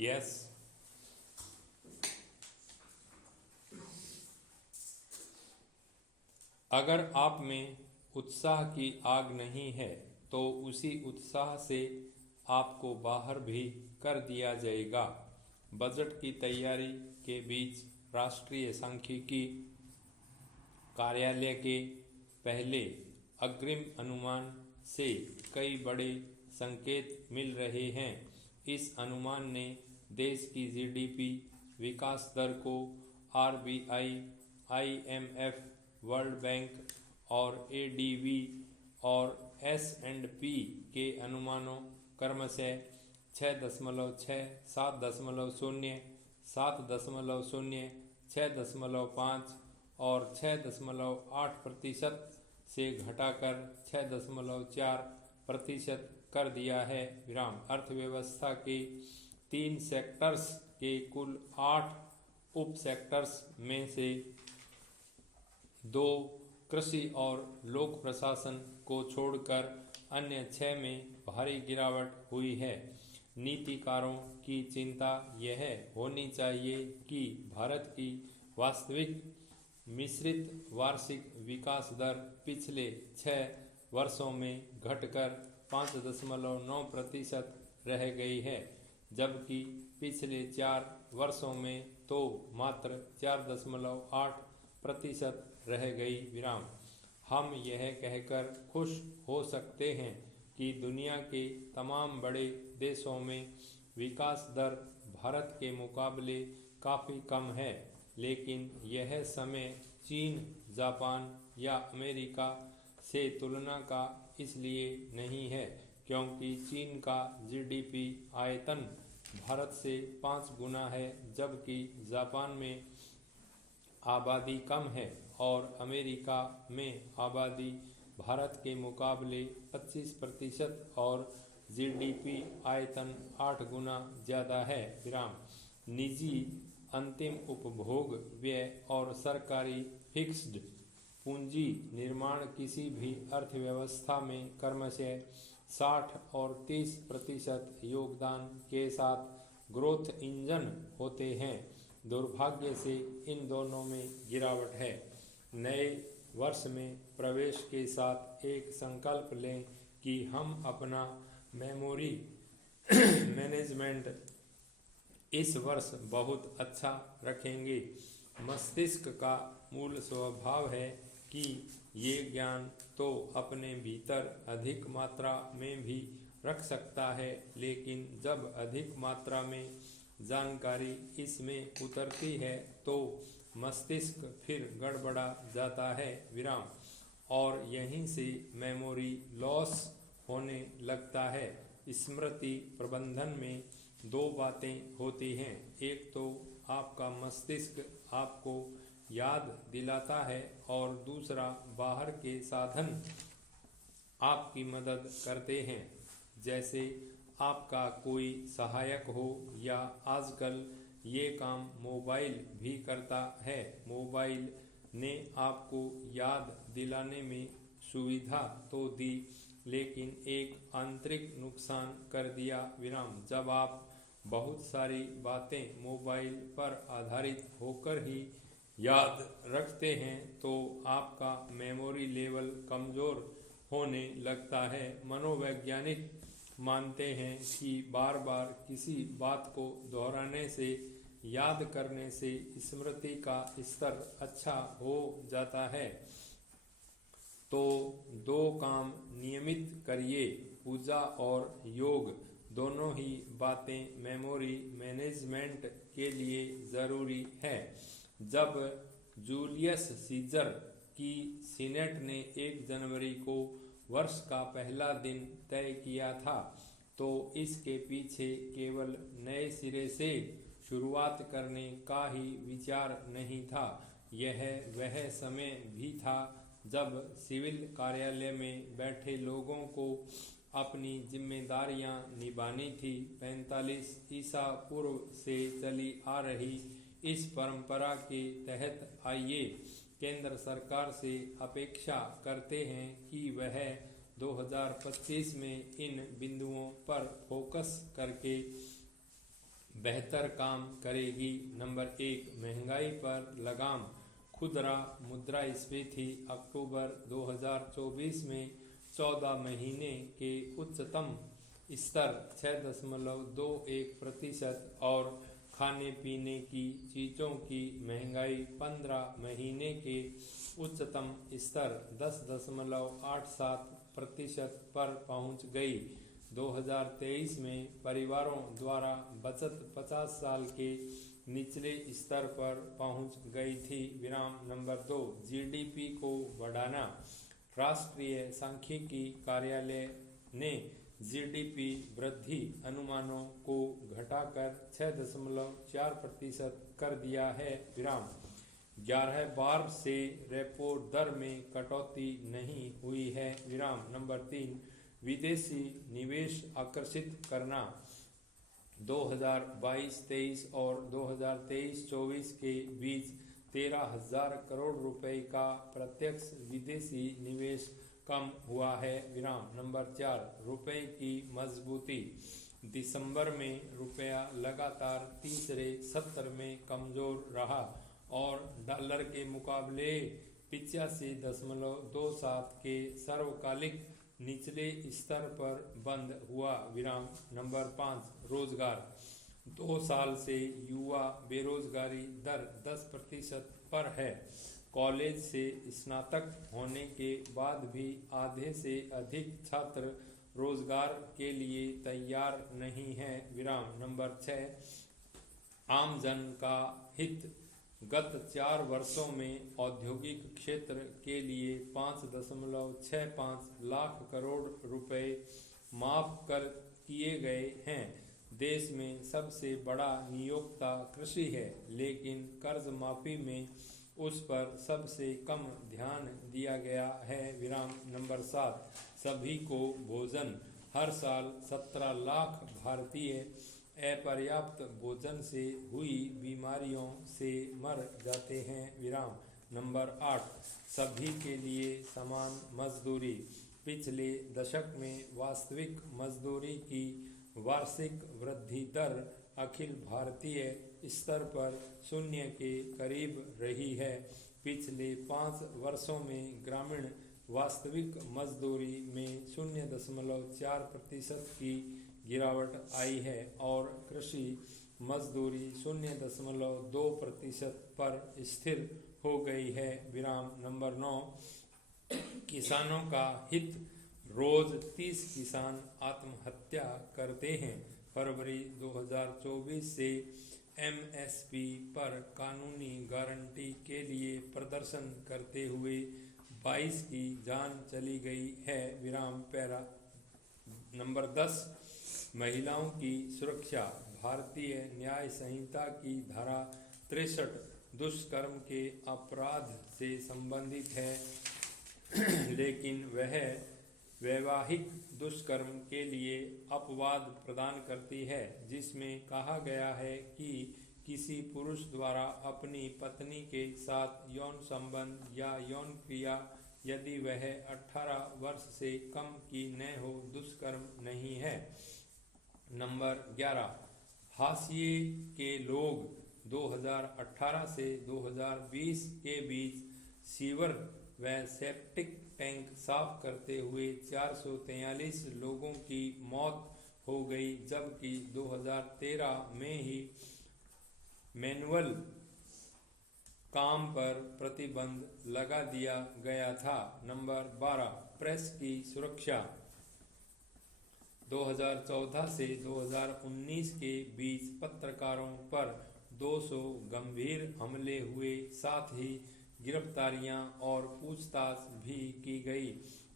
Yes. अगर आप में उत्साह की आग नहीं है तो उसी उत्साह से आपको बाहर भी कर दिया जाएगा। बजट की तैयारी के बीच राष्ट्रीय सांख्यिकी कार्यालय के पहले अग्रिम अनुमान से कई बड़े संकेत मिल रहे हैं। इस अनुमान ने देश की जीडीपी विकास दर को आरबीआई, आईएमएफ, वर्ल्ड बैंक और एडीबी और एस&पी के अनुमानों क्रमशः 6.6, 7.0, 7.0, 6.5 और 6.8% से घटाकर 6.4% कर दिया है। अर्थव्यवस्था के 3 सेक्टर्स के कुल 8 उप सेक्टर्स में से 2 कृषि और लोक प्रशासन को छोड़कर अन्य 6 में भारी गिरावट हुई है। नीतिकारों की चिंता यह होनी चाहिए कि भारत की वास्तविक मिश्रित वार्षिक विकास दर पिछले 6 वर्षों में घटकर 5.9% रह गई है, जबकि पिछले 4 वर्षों में तो मात्र 4.8% रह गई। हम यह कहकर खुश हो सकते हैं कि दुनिया के तमाम बड़े देशों में विकास दर भारत के मुकाबले काफ़ी कम है, लेकिन यह समय चीन, जापान या अमेरिका से तुलना का इसलिए नहीं है क्योंकि चीन का जीडीपी आयतन भारत से 5 गुना है, जबकि जापान में आबादी कम है और अमेरिका में आबादी भारत के मुकाबले 25% और जीडीपी आयतन 8 गुना ज़्यादा है। निजी अंतिम उपभोग व्यय और सरकारी फिक्स्ड पूंजी निर्माण किसी भी अर्थव्यवस्था में क्रमशः 60 और 30% योगदान के साथ ग्रोथ इंजन होते हैं। दुर्भाग्य से इन दोनों में गिरावट है। नए वर्ष में प्रवेश के साथ एक संकल्प लें कि हम अपना मेमोरी मैनेजमेंट इस वर्ष बहुत अच्छा रखेंगे। मस्तिष्क का मूल स्वभाव है कि ये ज्ञान तो अपने भीतर अधिक मात्रा में भी रख सकता है, लेकिन जब अधिक मात्रा में जानकारी इसमें उतरती है तो मस्तिष्क फिर गड़बड़ा जाता है। और यहीं से मेमोरी लॉस होने लगता है। स्मृति प्रबंधन में 2 बातें होती हैं। एक तो आपका मस्तिष्क आपको याद दिलाता है और दूसरा बाहर के साधन आपकी मदद करते हैं, जैसे आपका कोई सहायक हो या आजकल ये काम मोबाइल भी करता है। मोबाइल ने आपको याद दिलाने में सुविधा तो दी, लेकिन एक आंतरिक नुकसान कर दिया। जब आप बहुत सारी बातें मोबाइल पर आधारित होकर ही याद रखते हैं तो आपका मेमोरी लेवल कमज़ोर होने लगता है। मनोवैज्ञानिक मानते हैं कि बार बार किसी बात को दोहराने से, याद करने से स्मृति का स्तर अच्छा हो जाता है। तो 2 काम नियमित करिए, पूजा और योग। दोनों ही बातें मेमोरी मैनेजमेंट के लिए ज़रूरी है। जब जूलियस सीजर की सीनेट ने 1 जनवरी को वर्ष का पहला दिन तय किया था, तो इसके पीछे केवल नए सिरे से शुरुआत करने का ही विचार नहीं था। यह वह समय भी था जब सिविल कार्यालय में बैठे लोगों को अपनी जिम्मेदारियां निभानी थी। 45 ईसा पूर्व से चली आ रही इस परंपरा के तहत आइए केंद्र सरकार से अपेक्षा करते हैं कि वह 2025 में इन बिंदुओं पर फोकस करके बेहतर काम करेगी। नंबर 1, महंगाई पर लगाम। खुदरा मुद्रास्फीति अक्टूबर 2024 में 14 महीने के उच्चतम स्तर 6.21% और खाने पीने की चीज़ों की महंगाई 15 महीने के उच्चतम स्तर 10.87% पर पहुंच गई। 2023 में परिवारों द्वारा बचत 50 साल के निचले स्तर पर पहुंच गई थी। नंबर 2, जीडीपी को बढ़ाना। राष्ट्रीय सांख्यिकी कार्यालय ने जीडीपी वृद्धि अनुमानों को घटाकर 6.4% कर दिया है। 11 बार से रेपो दर में कटौती नहीं हुई है। नंबर 3, विदेशी निवेश आकर्षित करना। 2022-23 और 2023-24 के बीच 13,000 करोड़ रुपए का प्रत्यक्ष विदेशी निवेश कम हुआ है। नंबर 4, रुपए की मजबूती। दिसंबर में रुपया लगातार तीसरे सत्र में कमजोर रहा और डॉलर के मुकाबले 85.27 के सर्वकालिक निचले स्तर पर बंद हुआ। नंबर 5, रोजगार। 2 साल से युवा बेरोजगारी दर 10% पर है। कॉलेज से स्नातक होने के बाद भी आधे से अधिक छात्र रोजगार के लिए तैयार नहीं हैं। नंबर 6, आम जन का हित। गत 4 वर्षों में औद्योगिक क्षेत्र के लिए 5.65 लाख करोड़ रुपए माफ कर किए गए हैं। देश में सबसे बड़ा नियोक्ता कृषि है, लेकिन कर्ज माफी में उस पर सबसे कम ध्यान दिया गया है। नंबर 7, सभी को भोजन। हर साल 17 लाख भारतीय अपर्याप्त भोजन से हुई बीमारियों से मर जाते हैं। नंबर 8, सभी के लिए समान मजदूरी। पिछले दशक में वास्तविक मजदूरी की वार्षिक वृद्धि दर अखिल भारतीय स्तर पर 0 के करीब रही है। पिछले 5 वर्षों में ग्रामीण वास्तविक मजदूरी में 0.4% की गिरावट आई है और कृषि मजदूरी 0.2% पर स्थिर हो गई है। नंबर 9, किसानों का हित। रोज 30 किसान आत्महत्या करते हैं। फरवरी 2024 से एमएसपी पर कानूनी गारंटी के लिए प्रदर्शन करते हुए 22 की जान चली गई है। नंबर 10, महिलाओं की सुरक्षा। भारतीय न्याय संहिता की धारा 63 दुष्कर्म के अपराध से संबंधित है, लेकिन वह वैवाहिक दुष्कर्म के लिए अपवाद प्रदान करती है, जिसमें कहा गया है कि किसी पुरुष द्वारा अपनी पत्नी के साथ यौन संबंध या यौन क्रिया यदि वह 18 वर्ष से कम की न हो दुष्कर्म नहीं है। नंबर 11, हाशिए के लोग। 2018 से 2020 के बीच सीवर व सेप्टिक टैंक साफ करते हुए 443 लोगों की मौत हो गई, जबकि 2013 में ही मैनुअल काम पर प्रतिबंध लगा दिया गया था। नंबर 12, प्रेस की सुरक्षा। 2014 से 2019 के बीच पत्रकारों पर 200 गंभीर हमले हुए, साथ ही गिरफ्तारियां और पूछताछ भी की गई।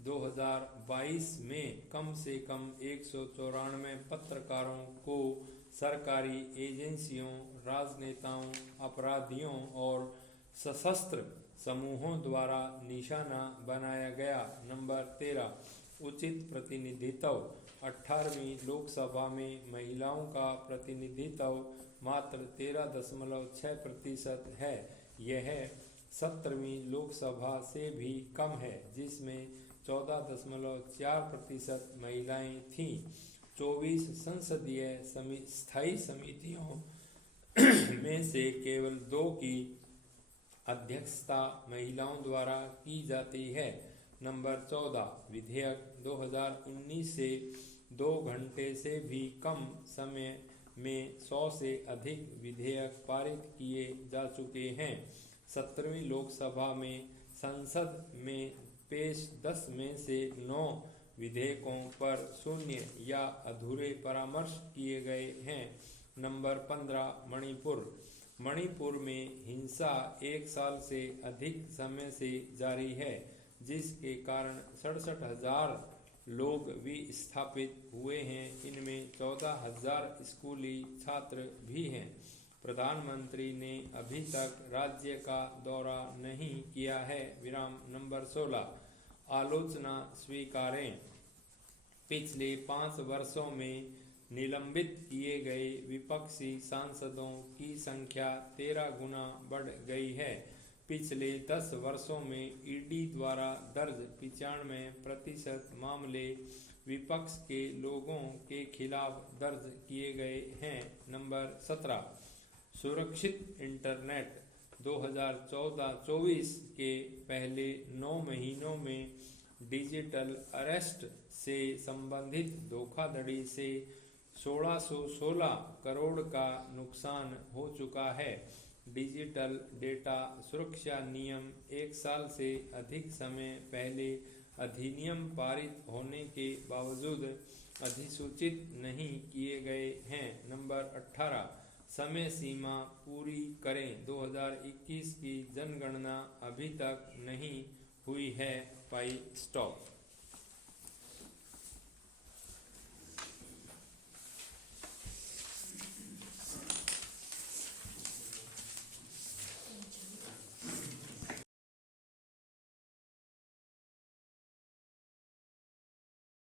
2022 में कम से कम 194 पत्रकारों को सरकारी एजेंसियों, राजनेताओं, अपराधियों और सशस्त्र समूहों द्वारा निशाना बनाया गया। नंबर 13, उचित प्रतिनिधित्व। 18वीं लोकसभा में महिलाओं का प्रतिनिधित्व मात्र 13.6% है। यह 17वीं लोकसभा से भी कम है, जिसमें 14.4% महिलाएं थीं। 24 संसदीय स्थायी समितियों में से केवल 2 की अध्यक्षता महिलाओं द्वारा की जाती है। नंबर 14, विधेयक 2019 से 2 घंटे से भी कम समय में 100 से अधिक विधेयक पारित किए जा चुके हैं। 17वीं लोकसभा में संसद में पेश 10 में से 9 विधेयकों पर शून्य या अधूरे परामर्श किए गए हैं। नंबर 15, मणिपुर में हिंसा 1 साल से अधिक समय से जारी है, जिसके कारण 67,000 लोग विस्थापित हुए हैं। इनमें 14,000 स्कूली छात्र भी हैं। प्रधानमंत्री ने अभी तक राज्य का दौरा नहीं किया है। नंबर 16, आलोचना स्वीकारें। पिछले 5 वर्षों में निलंबित किए गए विपक्षी सांसदों की संख्या 13 गुना बढ़ गई है। पिछले 10 वर्षों में ईडी द्वारा दर्ज 95% मामले विपक्ष के लोगों के खिलाफ दर्ज किए गए हैं। नंबर 17, सुरक्षित इंटरनेट। 2014-24 के पहले 9 महीनों में डिजिटल अरेस्ट से संबंधित धोखाधड़ी से 1616 करोड़ का नुकसान हो चुका है। डिजिटल डेटा सुरक्षा नियम 1 साल से अधिक समय पहले अधिनियम पारित होने के बावजूद अधिसूचित नहीं किए गए हैं। नंबर 18, समय सीमा पूरी करें। 2021 की जनगणना अभी तक नहीं हुई है। स्टॉप।